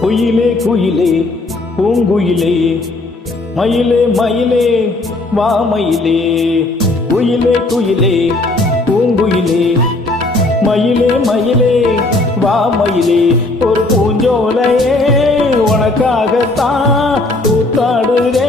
குயிலே குயிலே பூங்குயிலே மயிலே மயிலே வா மயிலே குயிலே குயிலே பூங்குயிலே. மயிலே மயிலே வா மயிலே ஒரு பூஞ்சோலையே உனக்காகத்தான் கூத்தாடுதே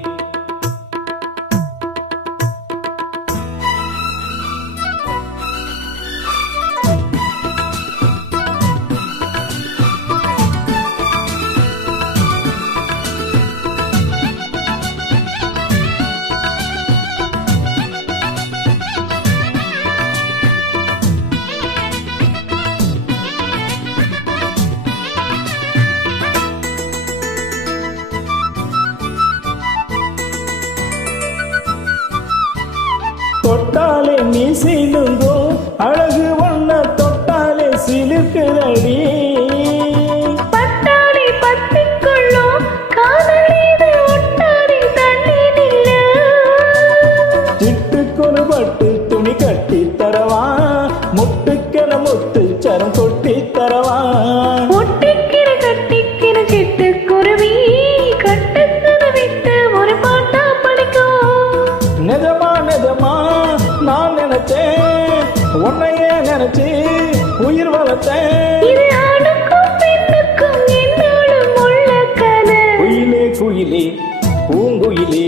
உன்னையே நினைச்சு உயிர் வளர்த்தேன். குயிலே குயிலே பூங்குயிலே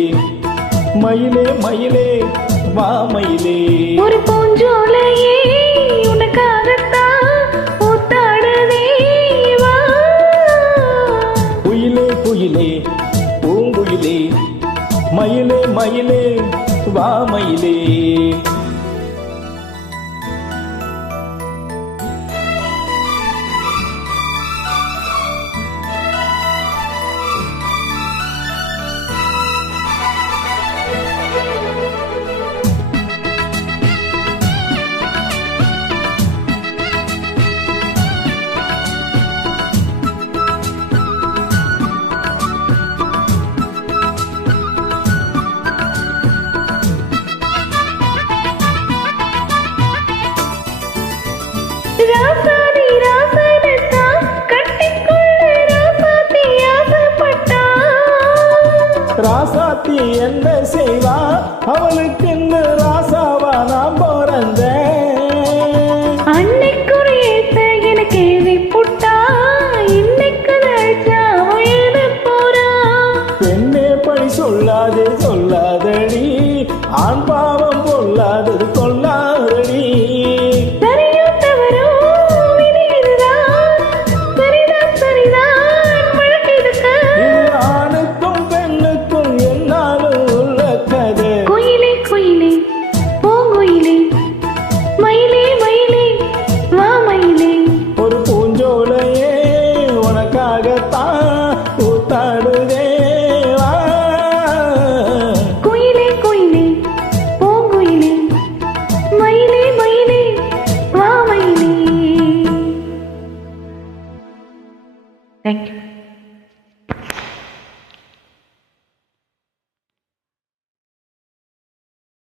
மயிலே மயிலே வா மயிலே. ஒரு பூஞ்சோலையே உனக்காகத்தான் ஊத்தாடுதே வா. குயிலே குயிலே பூங்குயிலே மயிலே மயிலே வா மயிலே. என்ன செய்வா? அவளுக்கு